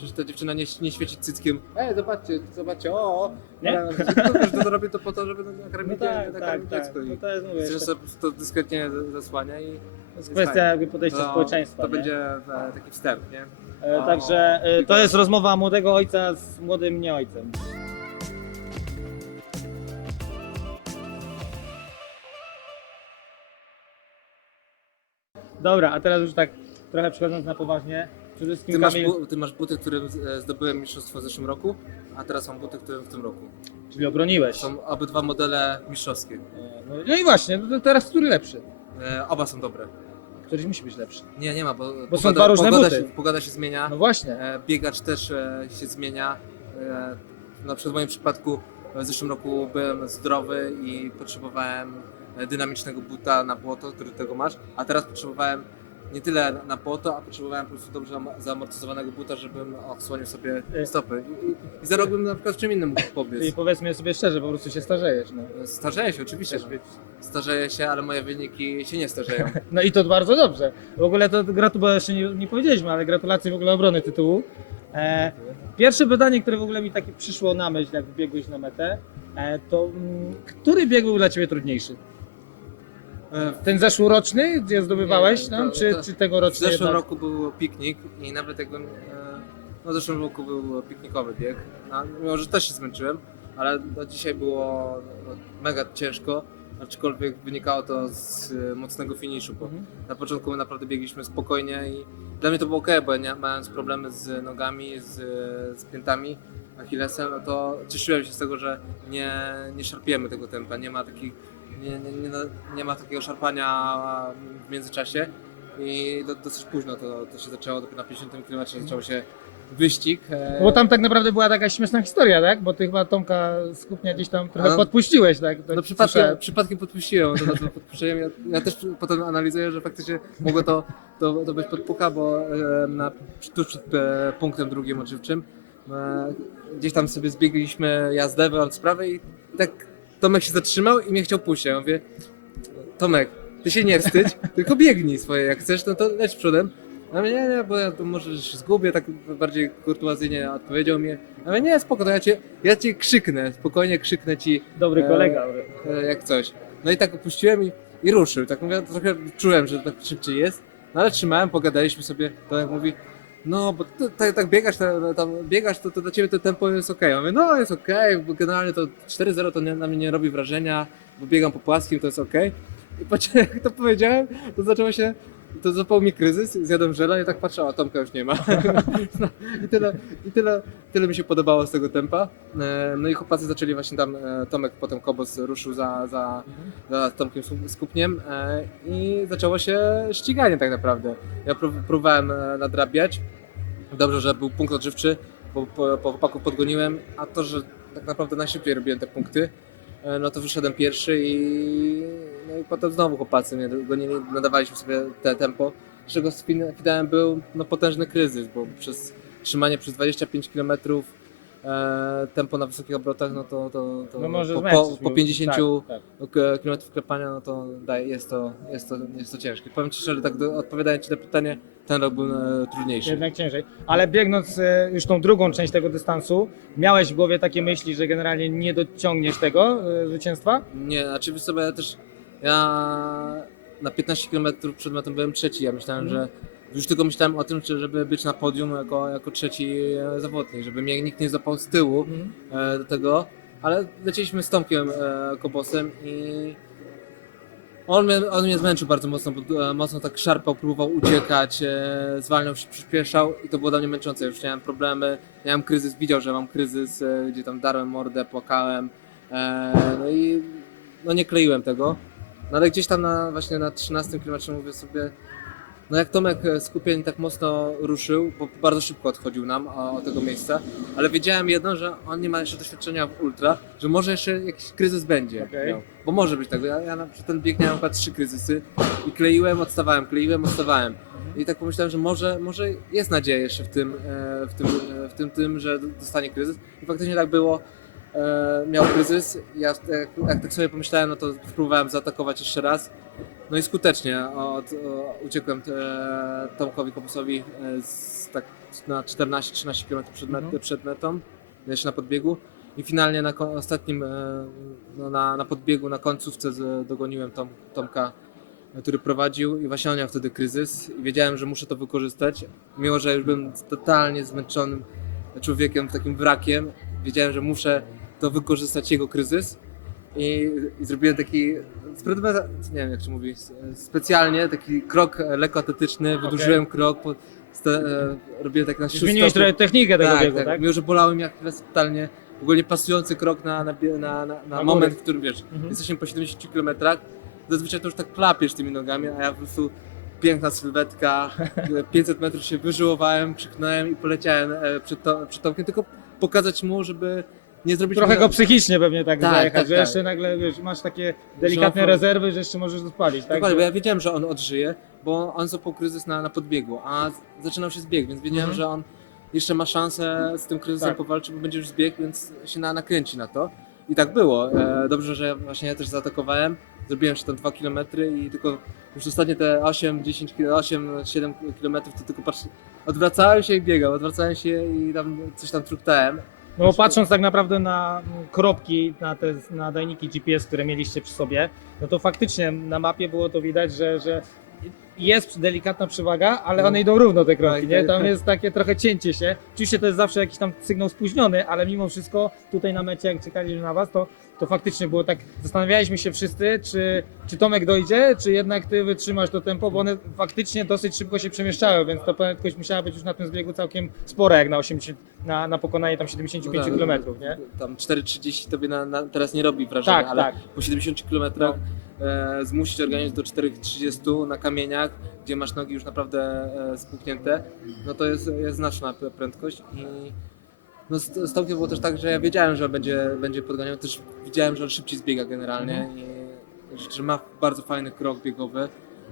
przecież ta dziewczyna nie, nie świeci cyckiem. Ej, zobaczcie, zobaczcie, o, o. Nie? Tylko, że to robię to po to, żeby nakarmić, No tak, tak, tak. dziecko. No I to jest, mówię, jeszcze- to dyskretnie zasłania i to jest kwestia jakby podejścia to, społeczeństwa. To nie? będzie e, taki wstęp, nie? E, Także e, to jest rozmowa młodego ojca z młodym nieojcem. Dobra, a teraz już tak trochę przechodząc na poważnie. Ty masz, bu- ty masz buty, którym e, zdobyłem mistrzostwo w zeszłym roku, a teraz są buty, którym w tym roku. czyli obroniłeś. Są obydwa modele mistrzowskie. E, No, no i właśnie, no to teraz który lepszy? E, oba są dobre. Któryś musi być lepszy. Nie, nie ma, bo, Bo są dwa różne pogoda, buty. się, pogoda się zmienia, No właśnie. e, biegacz też e, się zmienia. E, na przykład w moim przypadku w zeszłym roku byłem zdrowy i potrzebowałem e, dynamicznego buta na błoto, który tego masz, a teraz potrzebowałem nie tyle na- błoto, a potrzebowałem po prostu dobrze am- zaamortyzowanego buta, żebym odsłonił sobie E. stopy. I, i, za rok bym na przykład w czym innym mógł pobiec. I powiedzmy sobie szczerze, po prostu się starzejesz. No. Starzeję się, oczywiście. Być- Starzeję się, ale moje wyniki się nie starzeją. No i to bardzo dobrze. W ogóle to gratuluję, jeszcze nie, nie powiedzieliśmy, ale gratulacje w ogóle obrony tytułu. E, pierwsze pytanie, które w ogóle mi takie przyszło na myśl, jak biegłeś na metę, e, to mm, który bieg był dla Ciebie trudniejszy? E, Ten zeszłoroczny, gdzie zdobywałeś Nie, tam, to- czy, to- czy W tegoroczny zeszłym jednak? roku był piknik i nawet jakbym. e, No w zeszłym roku był piknikowy bieg. No, mimo, że też się zmęczyłem, ale no, dzisiaj było no, mega ciężko. Aczkolwiek wynikało to z e, mocnego finiszu, bo Mhm. na początku my naprawdę biegliśmy spokojnie i dla mnie to było ok, bo ja mając problemy z nogami, z, z piętami, Achillesem, no to cieszyłem się z tego, że nie, nie szarpiemy tego tempa, nie ma takich, nie, nie, nie, nie ma takiego szarpania w międzyczasie i do, dosyć późno to, to się zaczęło, dopiero na 50 km zaczął się wyścig. e, Bo tam tak naprawdę była taka śmieszna historia, tak? Bo Ty chyba Tomka Skupnia gdzieś tam trochę No. podpuściłeś, tak? tak No przypadkiem, słyszałem. przypadkiem podpuściłem, to, to podpuszczałem. Ja, ja też potem analizuję, że faktycznie mogło to, to, to być podpuka, bo e, na, tuż przed e, punktem drugim odżywczym e, gdzieś tam sobie zbiegliśmy jazdę, wyłącz sprawę i tak Tomek się zatrzymał i mnie chciał puścić. Ja mówię, Tomek, ty się nie wstydź, tylko biegnij swoje, jak chcesz, no to leć przodem. A mówię, nie, nie, bo ja to może się zgubię, tak bardziej kurtuazyjnie odpowiedział mi. A mówię, nie, spoko, to ja cię, ja cię krzyknę, spokojnie krzyknę ci Dobry e, kolega. e, jak coś. No i tak opuściłem i, i ruszył. Tak mówię, trochę czułem, że tak szybciej jest, no ale trzymałem, pogadaliśmy sobie, to jak mówi, no bo ty, tak, tak biegasz, to, tam biegasz, to, to dla ciebie to tempo jest okej. Ja mówię, no jest okej, bo generalnie to 4-0 to nie, na mnie nie robi wrażenia, bo biegam po płaskim, to jest okej. I patrzę, jak to powiedziałem, to zaczęło się, to zapał mi kryzys, zjadłem żela i tak patrzę, a Tomka już nie ma. I tyle, i tyle, tyle mi się podobało z tego tempa. E, No i chłopacy zaczęli właśnie tam, e, Tomek potem Kobos ruszył za, za, za Tomkiem Sku- Skupniem e, i zaczęło się ściganie tak naprawdę. Ja prób- próbowałem nadrabiać. Dobrze, że był punkt odżywczy, bo po, po chłopaku podgoniłem, a to, że tak naprawdę najszybciej robiłem te punkty, no to wyszedłem pierwszy i, no i potem znowu chłopacy mnie gonili, nadawaliśmy sobie te tempo, czego finałem był no, potężny kryzys, bo przez trzymanie przez 25 km e, tempo na wysokich obrotach, no to, to, to No może po, po, po bo- 50 tak, tak. k- kilometrów klepania, no to daje, jest, to, jest, to, jest to ciężkie. Powiem Ci szczerze, tak do, odpowiadając Ci na pytanie, ten rok był e, trudniejszy. Jednak ciężej. Ale biegnąc e, już tą drugą część tego dystansu, miałeś w głowie takie myśli, że generalnie nie dociągniesz tego e, zwycięstwa? Nie, znaczy wiesz sobie, też ja na 15 km przed metem byłem trzeci. Ja myślałem, że już tylko myślałem o tym, żeby być na podium jako, jako trzeci e, zawodnik, żeby mnie nikt nie zapał z tyłu e, do tego, ale lecieliśmy z Tomkiem e, Kobosem i on mnie, on mnie zmęczył bardzo mocno, bo mocno tak szarpał, próbował uciekać, zwalniał się, przyspieszał i to było dla mnie męczące. Już miałem problemy, miałem kryzys, widział, że mam kryzys, gdzie tam darłem mordę, płakałem, no i no nie kleiłem tego. No ale gdzieś tam na, właśnie na 13 km mówię sobie, no jak Tomek e, skupień tak mocno ruszył, bo bardzo szybko odchodził nam o, od tego miejsca, ale wiedziałem jedno, że on nie ma jeszcze doświadczenia w ultra, że może jeszcze jakiś kryzys będzie miał. Bo może być tak, ja, ja na przy ten bieg miałem chyba trzy kryzysy i kleiłem, odstawałem, kleiłem, odstawałem. I tak pomyślałem, że może, może jest nadzieja jeszcze w tym, e, w tym, e, w tym, tym, że dostanie kryzys. I faktycznie tak było. E, miał kryzys. Ja jak, jak tak sobie pomyślałem, no to spróbowałem zaatakować jeszcze raz. No i skutecznie od, uciekłem e, Tomkowi Kopusowi e, z, tak na 14-13 km przed, met, Mhm. przed metą, jeszcze na podbiegu. I finalnie na ostatnim, e, no, na, na podbiegu, na końcówce dogoniłem Tom, Tomka, który prowadził i właśnie on miał wtedy kryzys i wiedziałem, że muszę to wykorzystać. Mimo, że już byłem totalnie zmęczonym człowiekiem, takim wrakiem, wiedziałem, że muszę to wykorzystać jego kryzys i, i zrobiłem taki, nie wiem jak się mówi, specjalnie taki krok e, lekkoatletyczny, wydłużyłem krok, po, sta, e, robiłem tak na siódmym Zmieniłeś trochę technikę tego tak, biegu, tak, tak? Mimo, że bolały mnie jak totalnie w ogóle pasujący krok na, na, na, na, na, moment, w którym wiesz, Mhm. jesteśmy po 70 km, zazwyczaj to już tak klapiesz tymi nogami, a ja po prostu piękna sylwetka, 500 metrów się wyżyłowałem, krzyknąłem i poleciałem e, przed, to, przed Tomkiem, tylko pokazać mu, żeby nie zrobić Trochę go psychicznie pewnie tak, Tak, zajechać, tak, że tak. jeszcze nagle wiesz, masz takie delikatne rezerwy, że jeszcze możesz to spalić, tak? Dokładnie, bo ja wiedziałem, że on odżyje, bo on złapał kryzys na, na podbiegu, a z- zaczynał się zbieg, więc wiedziałem, Mhm. że on jeszcze ma szansę z tym kryzysem Tak. powalczyć, bo będzie już zbieg, więc się na, nakręci na to. I tak było. E, dobrze, że właśnie ja też zaatakowałem. Zrobiłem jeszcze tam 2 km i tylko już ostatnie te 8, 10, 8, 7 km to tylko patrz, odwracałem się i biegał, odwracałem się i tam coś tam truktałem. No patrząc tak naprawdę na mm, kropki, na te na dajniki GPS, które mieliście przy sobie, no to faktycznie na mapie było to widać, że, że jest delikatna przewaga, ale No. one idą równo te kropki, Tak, nie? tak, Tam tak. jest takie trochę cięcie się. Oczywiście to jest zawsze jakiś tam sygnał spóźniony, ale mimo wszystko tutaj na mecie, jak czekaliśmy na was, to, to faktycznie było tak, zastanawialiśmy się wszyscy, czy, czy Tomek dojdzie, czy jednak ty wytrzymasz to tempo, bo one faktycznie dosyć szybko się przemieszczały, więc ta prędkość musiała być już na tym zbiegu całkiem spora, jak na 80, na, na pokonanie tam 75 No tak, km, nie? Tam 4,30 tobie na, na, teraz nie robi wrażenia, Tak, ale tak. po 70 km e, zmusić organizm do 4,30 na kamieniach, gdzie masz nogi już naprawdę e, spuchnięte, no to jest, jest znaczna prędkość i no z, z Tomkiem było też tak, że ja wiedziałem, że będzie, będzie podganiał, też widziałem, że on szybciej zbiega generalnie Mhm. i że, że ma bardzo fajny krok biegowy.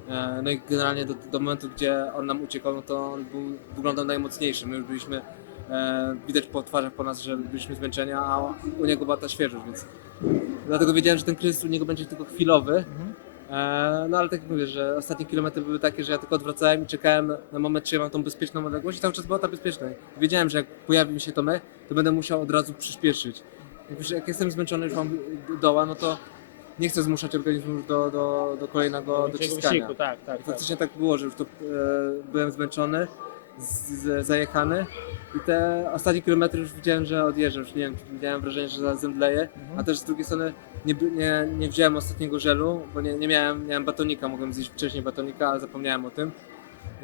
E, No i generalnie do, do momentu, gdzie on nam uciekał, no to on był, wyglądał najmocniejszy. My już byliśmy, e, widać po twarzach po nas, że byliśmy zmęczeni, a u niego była ta świeżość, więc dlatego wiedziałem, że ten kryzys u niego będzie tylko chwilowy. Mhm. E, no ale tak jak mówię, że ostatnie kilometry były takie, że ja tylko odwracałem i czekałem na, moment, czy ja mam tą bezpieczną odległość i cały czas była ta bezpieczna. Wiedziałem, że jak pojawi mi się to me, to będę musiał od razu przyspieszyć. Jak, już, jak jestem zmęczony, już mam doła, no to nie chcę zmuszać organizmu już do, do, do kolejnego Większego dociskania. wysiłku, tak, tak, tak. faktycznie tak było, że już to e, byłem zmęczony, z, z, zajechany i te ostatnie kilometry już widziałem, że odjeżdżam, już nie wiem, miałem wrażenie, że zemdleję, Mhm. a też z drugiej strony nie, nie, nie wziąłem ostatniego żelu, bo nie, nie miałem, miałem batonika, mogłem zjeść wcześniej batonika, ale zapomniałem o tym.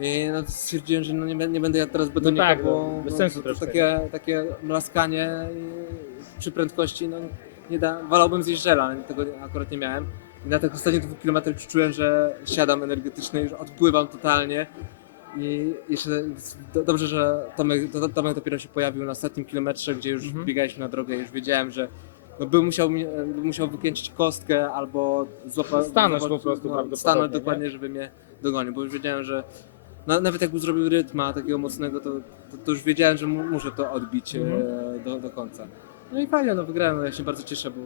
I no, stwierdziłem, że no nie, nie będę jadł teraz batonika, tak, no, bo bez no, sensu to, takie, takie mlaskanie przy prędkości, no nie da, wolałbym zjeść żela, ale tego akurat nie miałem. I na tych ostatnich dwóch kilometrach czułem, że siadam energetycznie, już odpływam totalnie. I jeszcze do, dobrze, że Tomek, to, Tomek dopiero się pojawił na ostatnim kilometrze, gdzie już Mhm. biegaliśmy na drogę i już wiedziałem, że no, był musiał, musiał wykręcić kostkę albo złapać. Stanąć po prostu no, Stanąć nie? dokładnie, żeby mnie dogonił, bo już wiedziałem, że no, nawet jakby zrobił rytma takiego mocnego, to, to, to już wiedziałem, że mu, muszę to odbić Mhm. e, do, do końca. No i fajnie, no wygrałem, ja się bardzo cieszę, bo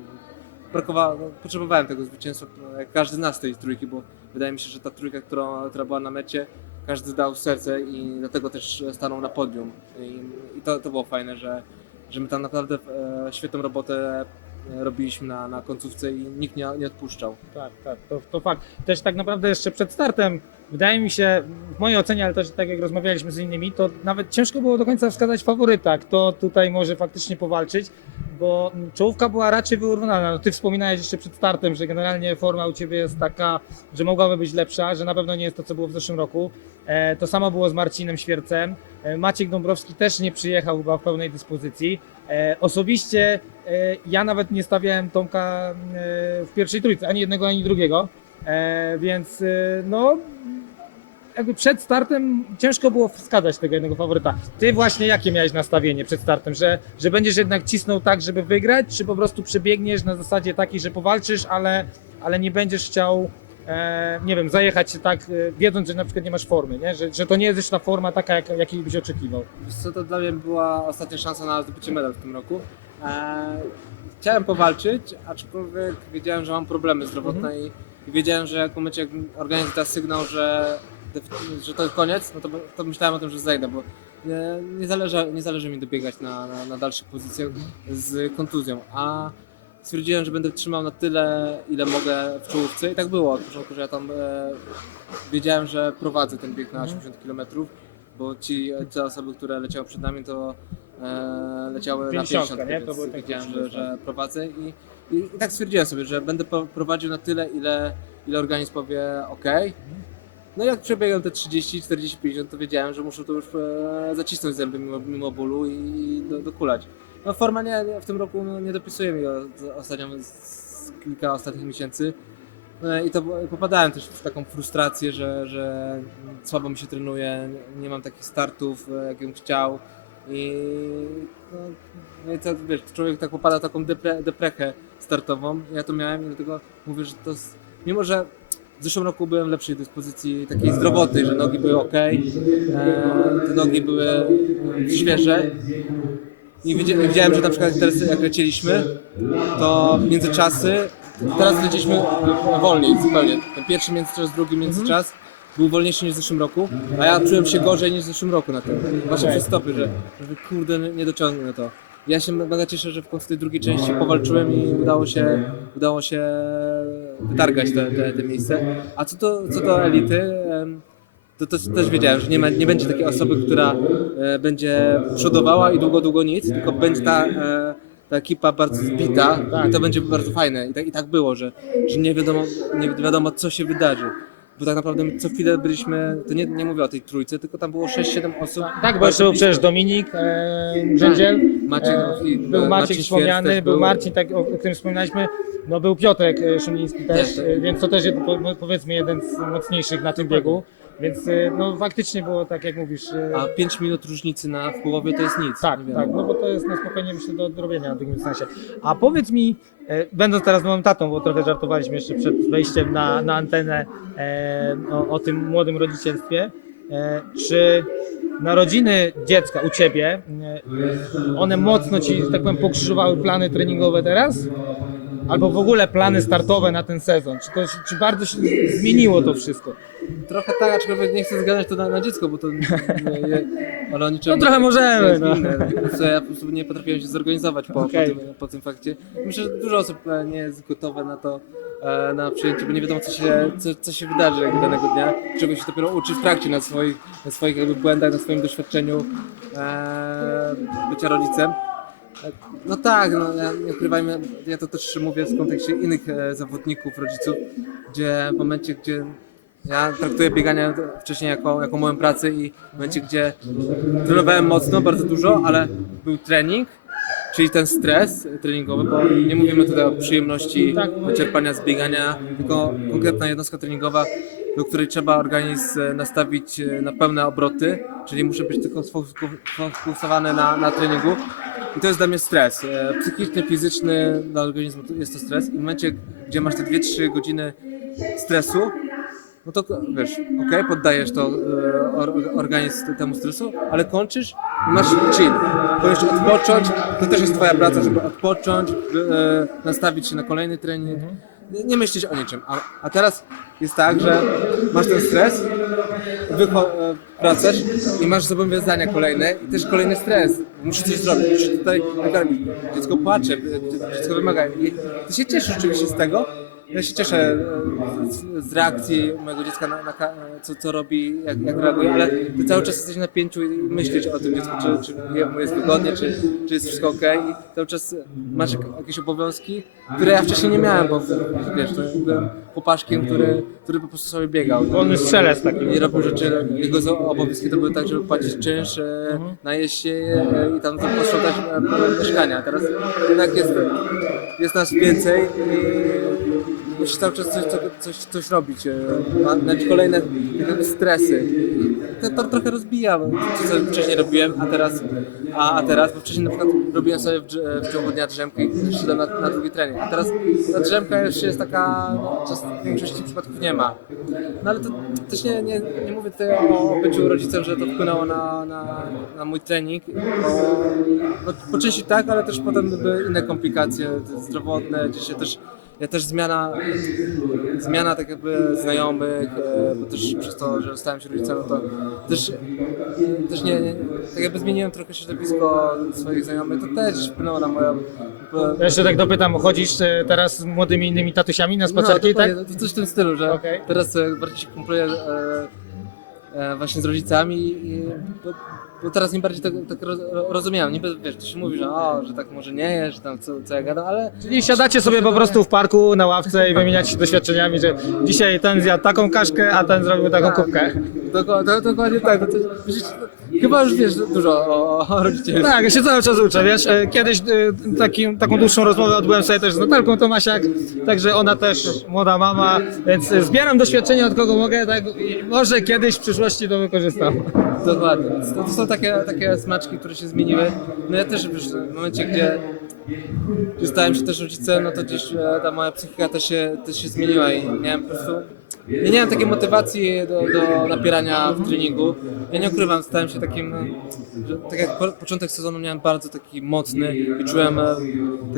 brakowało, no, potrzebowałem tego zwycięstwa, jak każdy z nas tej trójki, bo wydaje mi się, że ta trójka, która, która była na mecie, każdy dał serce i dlatego też stanął na podium. I, i to, to było fajne, że, że my tam naprawdę e, świetną robotę e, robiliśmy na, na końcówce i nikt nie, nie odpuszczał. Tak, tak, to, to fakt. Też tak naprawdę jeszcze przed startem, wydaje mi się, w mojej ocenie, ale też tak jak rozmawialiśmy z innymi, to nawet ciężko było do końca wskazać faworyta, kto tutaj może faktycznie powalczyć, bo czołówka była raczej wyrównana. No, ty wspominałeś jeszcze przed startem, że generalnie forma u ciebie jest taka, że mogłaby być lepsza, że na pewno nie jest to, co było w zeszłym roku. E, to samo było z Marcinem Świercem. E, Maciek Dąbrowski też nie przyjechał chyba w pełnej dyspozycji. E, osobiście e, ja nawet nie stawiałem Tomka e, w pierwszej trójce, ani jednego, ani drugiego. E, więc e, no, jakby przed startem ciężko było wskazać tego jednego faworyta. Ty właśnie jakie miałeś nastawienie przed startem, że, że będziesz jednak cisnął tak, żeby wygrać, czy po prostu przebiegniesz na zasadzie takiej, że powalczysz, ale, ale nie będziesz chciał, e, nie wiem, zajechać się tak, e, wiedząc, że na przykład nie masz formy, nie? Że, że to nie jest jeszcze ta forma taka, jak, jakiej byś oczekiwał. Wiesz co, to dla mnie była ostatnia szansa na zdobycie medal w tym roku. Eee, chciałem powalczyć, aczkolwiek wiedziałem, że mam problemy zdrowotne i i wiedziałem, że jak w momencie, jak organizm da sygnał, że, że to koniec, no to, to myślałem o tym, że zejdę, bo nie, nie, zależy, nie zależy mi dobiegać na, na, na dalszych pozycjach z kontuzją, a stwierdziłem, że będę trzymał na tyle, ile mogę w czołówce i tak było. Od początku, że ja tam e, wiedziałem, że prowadzę ten bieg na 80 km, bo ci te osoby, które leciały przed nami, to e, leciały na 50, 50, nie? To więc wiedziałem, że, że prowadzę i, i, i tak stwierdziłem sobie, że będę prowadził na tyle, ile, ile organizm powie OK. No jak przebiegłem te 30, 40, 50, to wiedziałem, że muszę to już e, zacisnąć zęby mimo, mimo bólu i do, dokulać. No forma nie, w tym roku no, nie dopisuje mi o, z- kilka ostatnich miesięcy. E, I to było- popadałem też w taką frustrację, że, że słabo mi się trenuje, nie- mam takich startów, e, jak bym chciał. I no, no to, wiesz, człowiek tak popada w taką depre, deprechę startową. Ja to miałem i dlatego mówię, że to mimo, że w zeszłym roku byłem lepszej dyspozycji takiej zdrowotnej, że nogi były ok, e, te nogi były e, świeże. I wiedziałem, że na przykład teraz jak lecieliśmy, to międzyczasy, teraz lecieliśmy wolniej zupełnie. Ten pierwszy międzyczas, drugi międzyczas był wolniejszy niż w zeszłym roku, a ja czułem się gorzej niż w zeszłym roku na tym. Właśnie przez stopy, że, że kurde nie dociągnę to. Ja się mega cieszę, że w końcu tej drugiej części powalczyłem i udało się, udało się wytargać te, te, te miejsce. A co do, co do elity, to, to też wiedziałem, że nie, ma, nie będzie takiej osoby, która e, będzie przodowała i długo, długo nic, tylko będzie ta, e, ta ekipa bardzo zbita i to będzie bardzo fajne. I tak, i tak było, że, że nie, wiadomo, nie wiadomo, co się wydarzy. Bo tak naprawdę co chwilę byliśmy, to nie, nie mówię o tej trójce, tylko tam było 6-7 osób. Tak, bo jeszcze był przecież Dominik e, Maciek, e, i- był Marcin Maciek Świerc wspomniany, też był był. Marcin, tak, o, o którym wspominaliśmy, no był Piotrek e, Szumiński też, Też, tak. e, więc to też jest po- powiedzmy jeden z mocniejszych na tym biegu, więc e, no faktycznie było tak jak mówisz. e, A 5 minut różnicy na w połowie to jest nic. Tak, nie tak, no bo to jest na spokojnie myślę do odrobienia na takim dystansie. A powiedz mi, będąc teraz moim tatą, bo trochę żartowaliśmy jeszcze przed wejściem na, na antenę e, o, o tym młodym rodzicielstwie, e, czy narodziny dziecka u Ciebie, e, one mocno Ci, tak powiem, pokrzyżowały plany treningowe teraz? Albo w ogóle plany startowe na ten sezon? Czy, to, czy bardzo się zmieniło to wszystko? Trochę tak, aczkolwiek nie chcę zgadać to na, na dziecko, bo to nie, nie, ale o niczym No trochę możemy, no. Co ja po prostu nie potrafiłem się zorganizować po, Okej. po, tym, po tym fakcie. Myślę, że dużo osób e, nie jest gotowe na to, e, na przyjęcie, bo nie wiadomo co się, co, co się wydarzy danego dnia, czego się dopiero uczy w trakcie na swoich, na swoich jakby błędach, na swoim doświadczeniu e, bycia rodzicem. No tak, no, nie ukrywajmy, ja to też mówię w kontekście innych e, zawodników, rodziców, gdzie w momencie, gdzie ja traktuję bieganie wcześniej jako, jako moją pracę i w momencie, gdzie trenowałem mocno, bardzo dużo, ale był trening, czyli ten stres treningowy, bo nie mówimy tutaj o przyjemności wyczerpania z biegania, tylko konkretna jednostka treningowa, do której trzeba organizm nastawić e, na pełne obroty, czyli muszę być tylko sfokus- sfokusowany na, na treningu. I to jest dla mnie stres. E, Psychiczny, fizyczny dla organizmu jest to stres. I w momencie, gdzie masz te 2-3 godziny stresu, no to wiesz, okej, poddajesz to e, or, organizm temu stresu, ale kończysz i masz chill. Powinieneś odpocząć, to też jest twoja praca, żeby odpocząć, e, nastawić się na kolejny trening, nie, nie myśleć o niczym. A, a teraz jest tak, że masz ten stres, wycho- e, wracasz i masz zobowiązania kolejne i też kolejny stres. Musisz coś zrobić, musisz tutaj nakarmić. Dziecko płacze, e, dziecko wymaga. I ty się cieszysz oczywiście z tego. Ja się cieszę e, z, z reakcji mojego dziecka na, na co, co robi, jak, jak reaguje, ale ty cały czas jesteś na napięciu i myślisz o tym dziecku, czy, czy mu jest wygodnie, czy, czy jest wszystko ok. I cały czas masz jak- jakieś obowiązki, które ja wcześniej nie miałem, bo wiesz, to byłem chłopaszkiem, który, który po prostu sobie biegał. Wolny strzelec taki. Nie robił rzeczy, jego obowiązki to były tak, żeby płacić czynsz, e, najeść się e, i tam posprzątać e, mieszkania. Teraz jednak jest, jest nas więcej i musisz cały czas coś, coś, coś, robić, mieć kolejne stresy. To, to trochę rozbija, co wcześniej robiłem, a teraz, a, a teraz, bo wcześniej na przykład robiłem sobie w, w ciągu dnia drzemkę i szedłem na, na drugi trening, a teraz ta drzemka już jest taka, no, czas, w większości przypadków nie ma. No ale to też nie, nie, nie mówię tutaj o byciu rodzicem, że to wpłynęło na, na, na mój trening, po części tak, ale też potem były inne komplikacje zdrowotne, gdzie się też ja też zmiana, zmiana tak jakby znajomych, e, bo też przez to, że stałem się rodzicem, to też, też nie, nie, tak jakby zmieniłem trochę środowisko swoich znajomych, to też wpłynęło na moją... Ja Jeszcze tak dopytam, chodzisz e, teraz z młodymi innymi tatusiami na spacerki, no, tak? To coś w tym stylu, że Okej. teraz bardziej się kumpluję e, e, właśnie z rodzicami, i, bo, bo teraz im bardziej tak, tak roz, rozumiem. Niby wiesz, to się mówi, że o, że tak może nie jest, że tam co, co ja gadam, ale Czyli siadacie sobie po prostu w parku na ławce i wymieniacie się doświadczeniami, że dzisiaj ten zjadł taką kaszkę, a ten zrobił taką kubkę. Doko, do, dokładnie tak. No chyba już wiesz dużo o, o rodzicielstwie. Tak, ja się cały czas uczę, wiesz, e, kiedyś e, takim, taką dłuższą rozmowę odbyłem sobie też z Natalką Tomasiak, także ona też młoda mama, więc zbieram doświadczenia od kogo mogę, tak, i może kiedyś w przyszłości to wykorzystam. Dokładnie. To, to takie, takie smaczki, które się zmieniły. No ja też wiesz, w momencie, gdzie, gdzie stałem się też rodzicem, no to gdzieś e, ta moja psychika też się, też się zmieniła i miałem po prostu. Ja nie miałem takiej motywacji do, do napierania w treningu. Ja nie ukrywam, stałem się takim, e, że tak jak po, początek sezonu miałem bardzo taki mocny i czułem e,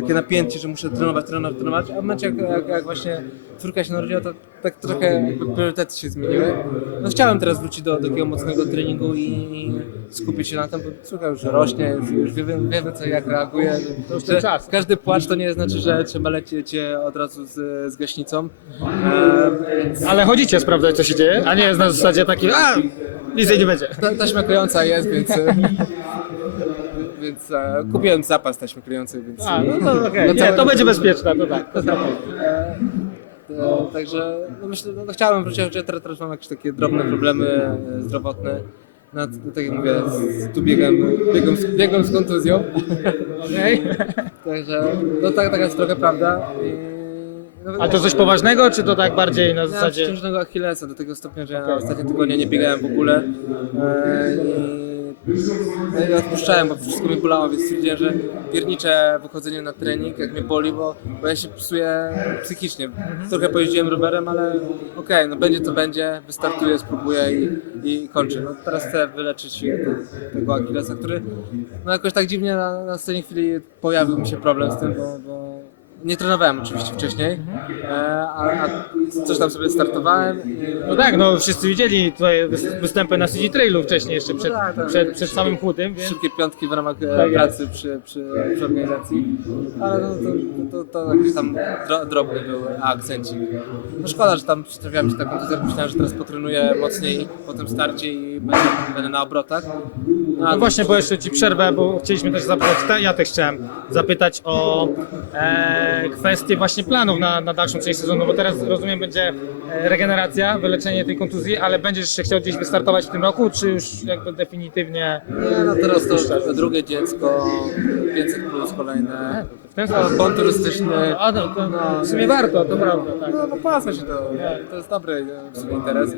takie napięcie, że muszę trenować, trenować, trenować, a w momencie jak, jak, jak właśnie córka się narodziła, to tak trochę jakby priorytety się zmieniły. No chciałem teraz wrócić do, takiego mocnego treningu i, skupić się na tym, bo córka już rośnie, już wiemy, wiemy co jak reaguje. To już ten czas. Każdy płacz to nie znaczy, że trzeba lecieć e, od razu z, z gaśnicą. E, więc Ale chodzicie sprawdzać, co się dzieje, a nie jest na zasadzie taki, a nic jej nie będzie. ta, taśma klejąca jest, więc... e, Więc e, kupiłem zapas taśmy klejącej, więc... A, no to okej, No nie, to będzie bezpieczne, to tak. To tak. E, Także no myślę, no chciałem wrócić, że teraz, teraz mam jakieś takie drobne problemy e, zdrowotne. No, tak jak mówię, tu biegam, biegam, z- biegam z kontuzją. Także no tak, taka jest trochę prawda. I, no, A to coś poważnego, czy to tak bardziej na zasadzie... przeciążonego Achillesa do tego stopnia, że ja ostatnie tygodnie nie biegałem w ogóle. E, i, i odpuszczałem, bo wszystko mi bolało, więc stwierdziłem, że pierniczę wychodzenie na trening, jak mnie boli, bo, bo ja się psuję psychicznie. Trochę pojeździłem rowerem, ale okej, no będzie to będzie, wystartuję, spróbuję i, i kończę. No teraz chcę wyleczyć tego Achillesa, który no jakoś tak dziwnie na, na ostatniej chwili pojawił mi się problem z tym, bo, bo nie trenowałem oczywiście wcześniej, e, a, a coś tam sobie startowałem. No tak, no wszyscy widzieli twoje wys- występy na City Trailu wcześniej, jeszcze przed, No tak, tak. przed, przed samym chudym, więc... Szybkie piątki w ramach e, Tak pracy przy, przy, przy organizacji, ale no, to, to, to, jakiś tam dro, drobny był akcencik. No szkoda, że tam trafiałem się taką myślałem, że teraz potrenuję mocniej po tym starcie i będę, będę na obrotach. No właśnie, bo jeszcze Ci przerwę, bo chcieliśmy też zapytać, te- ja też chciałem zapytać o e, kwestię właśnie planów na, na dalszą część sezonu, bo teraz rozumiem będzie e, regeneracja, wyleczenie tej kontuzji, ale będziesz jeszcze chciał gdzieś wystartować w tym roku, czy już jakby definitywnie Nie, no teraz to drugie dziecko, 500 plus kolejne. No, bon turystyczny. A, no, to, w sumie warto, to prawda, tak. No, opłaca się to. To jest dobry e, w sumie interes.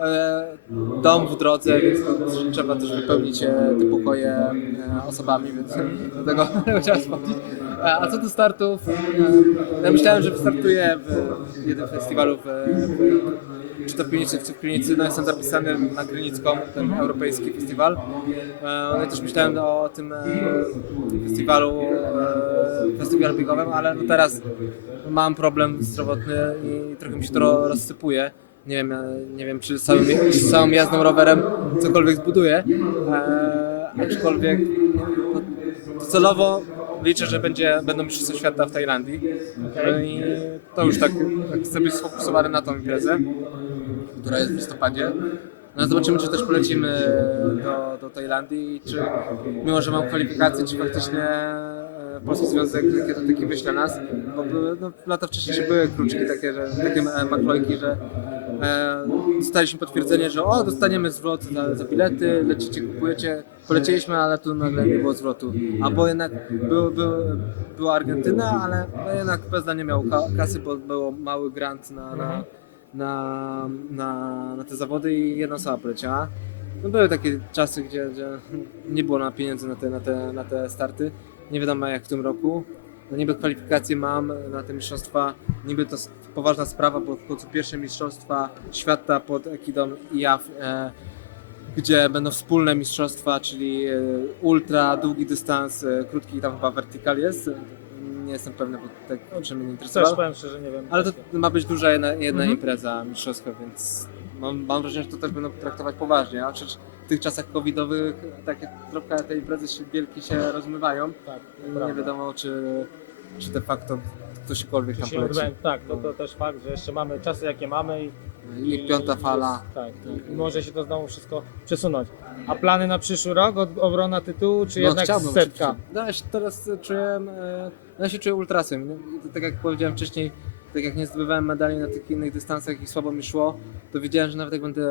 E, dom w drodze, więc to, trzeba też wypełnić e, te pokoje e, osobami, więc do tego spłacić. E, A co do startów, e, ja myślałem, że wystartuję w jednym festiwalu w czy to w Piwnicy, czy w Krynicy, no jestem zapisany na Krynicką, ten europejski festiwal. E, no też myślałem o tym e, festiwalu, e, festiwalu biegowym, ale no teraz mam problem zdrowotny i trochę mi się to ro- rozsypuje. Nie wiem, nie wiem czy, całym, czy z całą jazdą rowerem cokolwiek zbuduję, e, aczkolwiek no, docelowo liczę, że będzie, będą Mistrzostwa Świata w Tajlandii i to już tak, tak chcę być sfokusowany na tą imprezę, która jest w listopadzie. No zobaczymy, czy też polecimy do, do Tajlandii czy, mimo że mam kwalifikacje, czy faktycznie e, Polski Związek Ketotyki wyśle nas, bo no, lata wcześniejsze były kruczki takie, że, takie e, maklojki, że e, dostaliśmy potwierdzenie, że o, dostaniemy zwrot za, za bilety, lecicie, kupujecie, polecieliśmy, ale tu nagle nie było zwrotu. Albo jednak był, był, była Argentyna, ale no jednak Pezda nie miał ka kasy, bo był mały grant na, na, na, na, na te zawody i jedna osoba poleciała. No były takie czasy, gdzie, gdzie nie było na pieniędzy na te, na, te, na te starty. Nie wiadomo jak w tym roku. No niby kwalifikacje mam na te mistrzostwa, niby to poważna sprawa, bo w końcu pierwsze mistrzostwa świata pod ekidą IAF, e, gdzie będą wspólne mistrzostwa, czyli e, ultra, długi dystans, e, krótki tam chyba vertical jest. Nie jestem pewny, bo tak czy mnie nie Też interesowało. powiem szczerze, nie wiem. Ale to ma być duża jedna, jedna Mhm. impreza mistrzowska, więc mam, mam wrażenie, że to też będą traktować poważnie, a przecież w tych czasach covidowych takie trochę te imprezy się, wielkie się rozmywają. Tak, Nie prawda. wiadomo, czy, czy de facto ktośkolwiek tam Się poleci. Tak, to, to też fakt, że jeszcze mamy czasy jakie mamy i, I piąta fala. Tak, tak. I może się to znowu wszystko przesunąć. A plany na przyszły rok, od, obrona tytułu, czy jednak chciałbym setka? oczywiście. No, ja się teraz czuję, e, ja się czuję ultrasem. No, i tak jak powiedziałem wcześniej, tak jak nie zdobywałem medali na tych innych dystansach i słabo mi szło, to wiedziałem, że nawet jak będę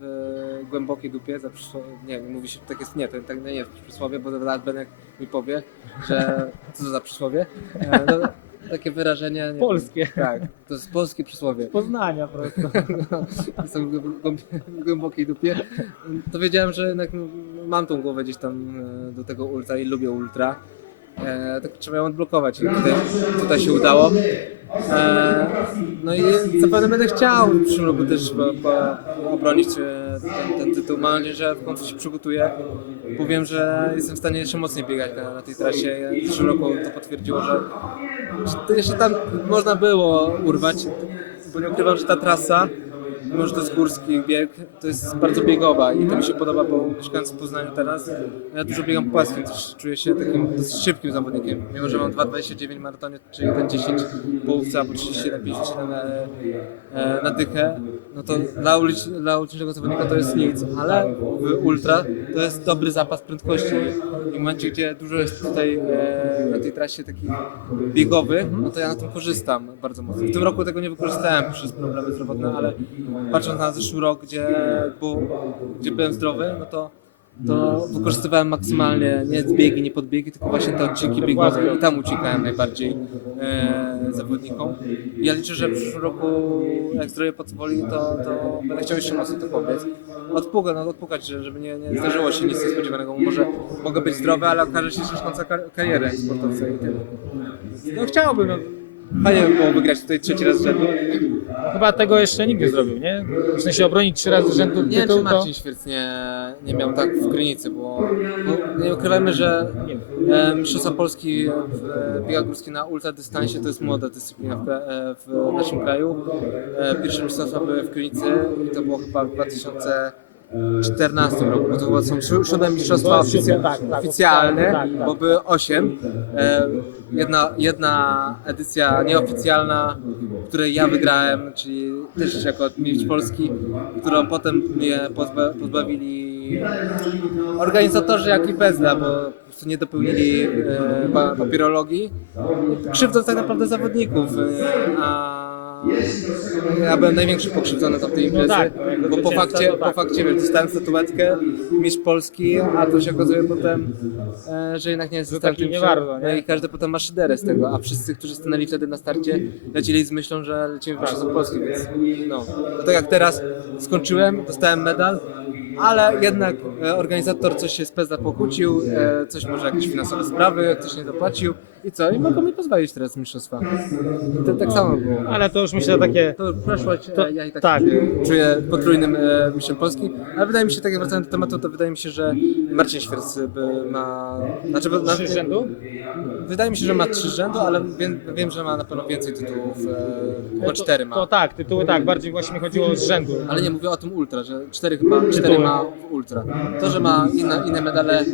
w głębokiej dupie, za przysłowie, nie, mówi się, tak jest, nie, to tak nie jest przysłowie, bo nawet Benek mi powie, że co to za przysłowie. E, no, takie wyrażenie. Nie, Polskie. Tak, to jest polskie przysłowie. Poznania po prostu. Jestem w głęb- w głębokiej dupie. To wiedziałem, że jednak mam tą głowę gdzieś tam e, do tego ultra i lubię ultra. E, tak trzeba ją odblokować tutaj, tutaj się udało. E, no i zapewne będę chciał w przyszłym roku też obronić e, ten, ten tytuł. Mam nadzieję, że w końcu się przygotuję. Powiem, że jestem w stanie jeszcze mocniej biegać na, na tej trasie. W przyszłym roku to potwierdziło, że że jeszcze tam można było urwać, bo nie ukrywam, że ta trasa, mimo że to jest górski bieg, to jest bardzo biegowa i to mi się podoba, bo mieszkając w Poznaniu teraz, ja dużo biegam płaskim, też czuję się takim dosyć szybkim zawodnikiem, mimo że mam 2,29 w maratonie, czy 1,10 w połówce albo 31,57 e, e, na dychę, no to dla, ulic, dla ulicznego zawodnika to jest nic, ale w ultra to jest dobry zapas prędkości i w momencie, gdzie dużo jest tutaj e, na tej trasie takich biegowy, no to ja na tym korzystam bardzo mocno. W tym roku tego nie wykorzystałem przez problemy zdrowotne, ale patrząc na zeszły rok, gdzie, był, gdzie byłem zdrowy, no to, to wykorzystywałem maksymalnie nie biegi, nie podbiegi, tylko właśnie te odcinki biegowe i tam uciekałem najbardziej e, zawodnikom. Ja liczę, że w przyszłym roku, jak zdrowie pozwoli, to, to będę chciał jeszcze mocno to pobiec. Odpukać, no odpukać, że- żeby nie, nie zdarzyło się nic niespodziewanego, może mogę być zdrowy, ale okaże się, że końca kar- kariery sportowca i tyle. No chciałbym, no. Fajnie by było wygrać tutaj trzeci raz z rzędu. Chyba tego jeszcze nikt nie zrobił, nie? W sensie obronić trzy razy z rzędu Nie wiem, tytuł, czy to... Marcin Świerc nie, nie miał tak w Krynicy, bo, bo nie ukrywajmy, że e, Mistrzostwa Polski w e, biegach górskich na ultradystansie to jest młoda dyscyplina w, kra- e, w naszym kraju. E, Pierwsze mistrzostwa były w Krynicy i to było chyba w 2014 roku, bo to chyba są si- siódme mistrzostwa oficjalne, bo były osiem. E, Jedna, jedna edycja nieoficjalna, w której ja wygrałem, czyli też jako mistrz Polski, którą potem mnie pozba pozbawili organizatorzy, jak i Bezda, bo prostu nie dopełnili e, pa papierologii, krzywdząc tak naprawdę zawodników, e, a ja byłem największy pokrzywdzony tam w tej imprezy, tak, no, jako bo po fakcie, to tak. po fakcie wiesz, dostałem statuetkę, mistrz Polski, a to się okazuje potem, e, że jednak nie jest tym nie bardzo, nie? No i każdy potem ma szyderę z tego, a wszyscy, którzy stanęli wtedy na starcie, lecieli z myślą, że lecimy w Mistrzostwo Polski, więc no. To tak jak teraz skończyłem, dostałem medal, ale jednak e, organizator coś się z PESA pokłócił, e, coś może jakieś finansowe sprawy, ktoś nie dopłacił i co? I mogą mi pozbawić teraz mistrzostwa. To tak samo było. Ale to już myślę takie... To przeszłość, To- e, ja i tak, tak. Czuję, czuję potrójnym e, mistrzem Polski, ale wydaje mi się, tak jak wracając do tematu, to wydaje mi się, że Marcin Świerc by ma... Znaczy, na, Trzy rzędu? Wydaje mi się, że ma trzy rzędu, ale wiem, wiem że ma na pewno więcej tytułów, e, chyba cztery To ma. tak, tytuły tak, bardziej właśnie mi chodziło z rzędu. Ale nie mówię o tym ultra, że cztery chyba, cztery ma w ultra. To, że ma inne, inne medale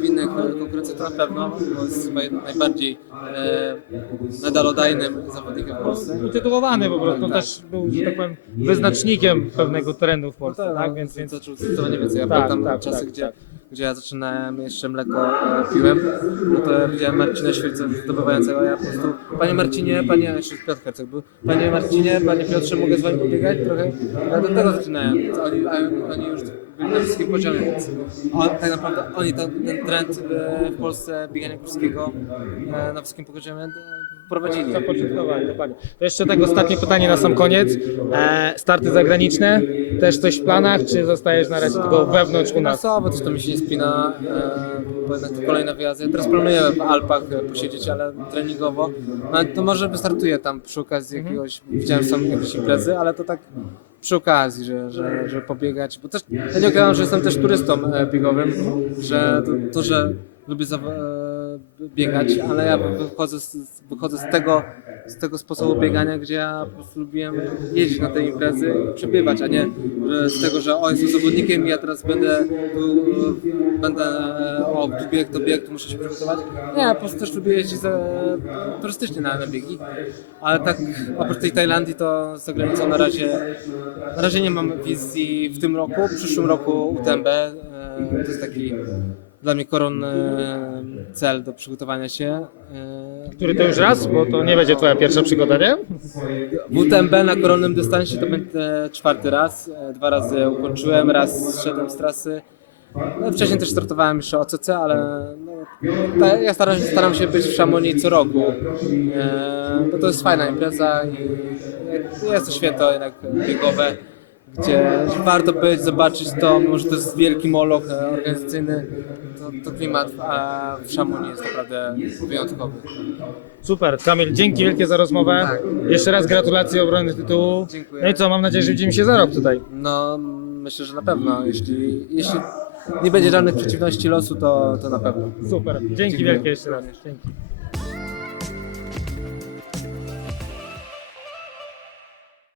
w innych e, konkurencjach to na pewno, jest chyba jed- najbardziej e, medalodajnym zawodnikiem w Polsce. Utytułowany po prostu, Tak. też był, że tak powiem, wyznacznikiem pewnego terenu w Polsce, No tak? Więc, więc zaczął zdecydowanie więcej. Ja Tak, pamiętam tak, czasy, tak, gdzie, tak. Gdzie ja zaczynałem jeszcze mleko e, piłem, no to widziałem Marcina Świerca zdobywającego, ja po prostu, panie Marcinie, panie, jeszcze Piotr Herceg był, panie Marcinie, panie Piotrze, mogę z wami pobiegać trochę? Ja do tego zaczynałem, oni, oni już byli na wysokim poziomie, więc on, tak naprawdę oni ten, ten trend e, w Polsce biegania górskiego e, na wysokim poziomie wprowadzili. zapoczątkowali, dokładnie. To jeszcze tak ostatnie pytanie na sam koniec. E, starty zagraniczne, też coś w planach, czy zostajesz na razie tylko wewnątrz u nas? Finansowo też to mi się nie spina, e, bo jednak to kolejne wyjazdy. Ja teraz planuję w Alpach e, posiedzieć, ale treningowo. No, ale to może wystartuję tam przy okazji jakiegoś, widziałem tam jakieś imprezy, ale to tak przy okazji, że, że, że pobiegać, bo też ja nie ukrywam, że jestem też turystą e, biegowym, że to, to, że lubię zaw- e, biegać, ale ja wychodzę z, wychodzę z tego, z tego sposobu biegania, gdzie ja po prostu lubiłem jeździć na te imprezy i przebywać, a nie że z tego, że o, jestem zawodnikiem i ja teraz będę tu, będę, o, tu bieg, to bieg, tu muszę się przygotować. Nie, ja po prostu też lubię jeździć za, turystycznie na, na biegi, ale tak oprócz tej Tajlandii to za granicą na razie, na razie nie mam wizji w tym roku, w przyszłym roku UTMB, e, to jest taki dla mnie koronny cel do przygotowania się. E, Który to już raz, bo to nie będzie twoja pierwsza przygoda, nie? W UTMB na koronnym dystansie to będzie czwarty raz. E, Dwa razy ukończyłem, raz zszedłem z trasy. No, wcześniej też startowałem jeszcze OCC, ale no, ta- ja staram, staram się być w Chamonix co roku. E, bo to jest fajna impreza i jest to święto jednak biegowe, gdzie warto być, zobaczyć to, mimo że to jest wielki moloch e, organizacyjny, to, to klimat a w Chamonix jest naprawdę wyjątkowy. Super, Kamil, dzięki wielkie za rozmowę. Tak. Jeszcze raz gratulacje obrony tytułu. Dziękuję. No i co, mam nadzieję, że widzimy się za rok tutaj. No, myślę, że na pewno. Jeśli, jeśli nie będzie żadnych przeciwności losu, to, to na pewno. Super, dzięki wielkie jeszcze raz. Dzięki.